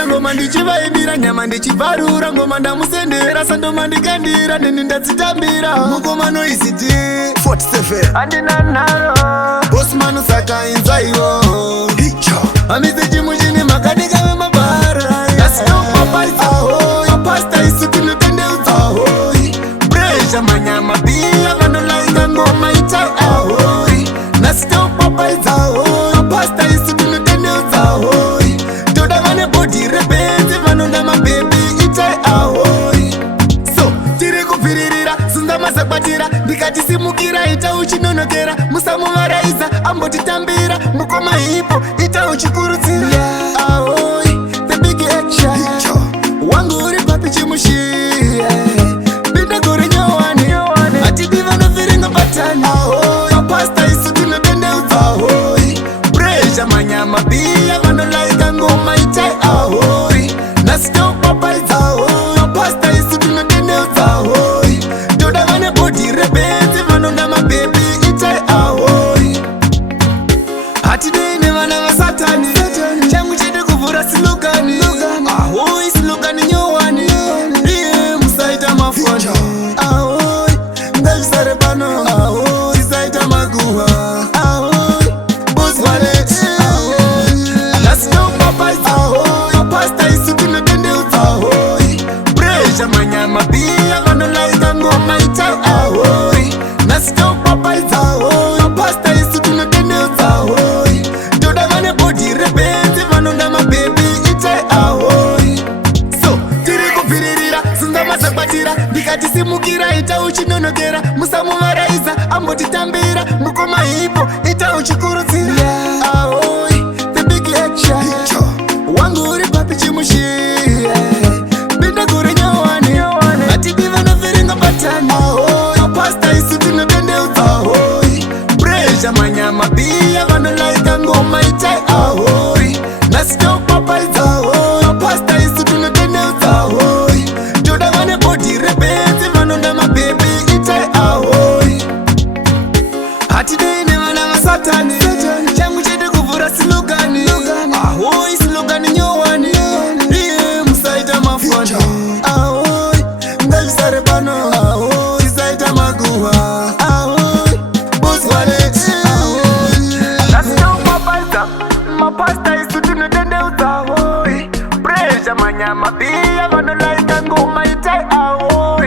Ndinongochera ngoma ndichivaimira, nyama ndichivarura, ngoma ndamusendera, sandoma ndikandira, nini ndatsitambira. Mukoma Easy D 47 andina naro Bosman saka inzaiwo amize chimuchini makanika wemabara. Pasta isutinotende utsahoi Breja manyama pia vanolaika ngoma itai ahoi Nasitopapa idzahoi Pasta isutinotende utsahoi Toda vane body rebenzi vanonda mabebi itai ahoi. So tiri kupfiririra sunga masakwatira ndikatisimukira ita uchinonokera musamuvaraidza ambotitambira mukoma hipo ita uchikurudzira ahoi the big action wangu uri papi chimushie pinda kuri nyowani atidiva nofiringa patani ahoi pasta isu tinotende utsahoi Breja manyama pia vanolaika ngoma itai ahoi nasitopapa idzahoi pasta isu tinotende utsahoi toda vane body rebenzi vanonda mabebi itai ahoi hatidei nevana vasatani changu chete kuvhura silogani ahoi silogani nyowani iye musaita mafoni ahoi ngazvisare pano ahoi tisaita maguva ahoi boswalet ahoi nasinopapaisa ahoi pasta isu tinotendeutsa ahoi Breja manyama pia vanolaika ngoma itai ahoi nasinopapaisa ahoi pasta isu tinotendeutsa ahoi toda vane body rebenzi vanonda mabebi itai ahoi. So tiri kupfiririra sunga masakwatira ndikatisimukira ita uchinonokera musamuvaraidza ambotitambira mukoma hipo ita uchikurudzira ahoi the big action wangu uri papi chimushie pinda kuri nyowani atidiva nofiringa patani ahoi pasta isu tinotendeutsa ahoi Breja manyama pia vanolaika ngoma itai ahoi nasitopapa idzahoi pasta isu tinotendeutsa ahoi toda vane body rebenzi vanonda mabebi itai ahoi hatidei nevana vasatani changu chete kuvhura silogani ahoi silogani nyowani iye musaita mafoni ahoi ngazvisare pano ahoi tisaita maguva ahoi boswalet ahoi nasitopapaisa mapasta isu tinotendeutsa ahoi Breja manyama pia vanolaika ngoma itai ahoi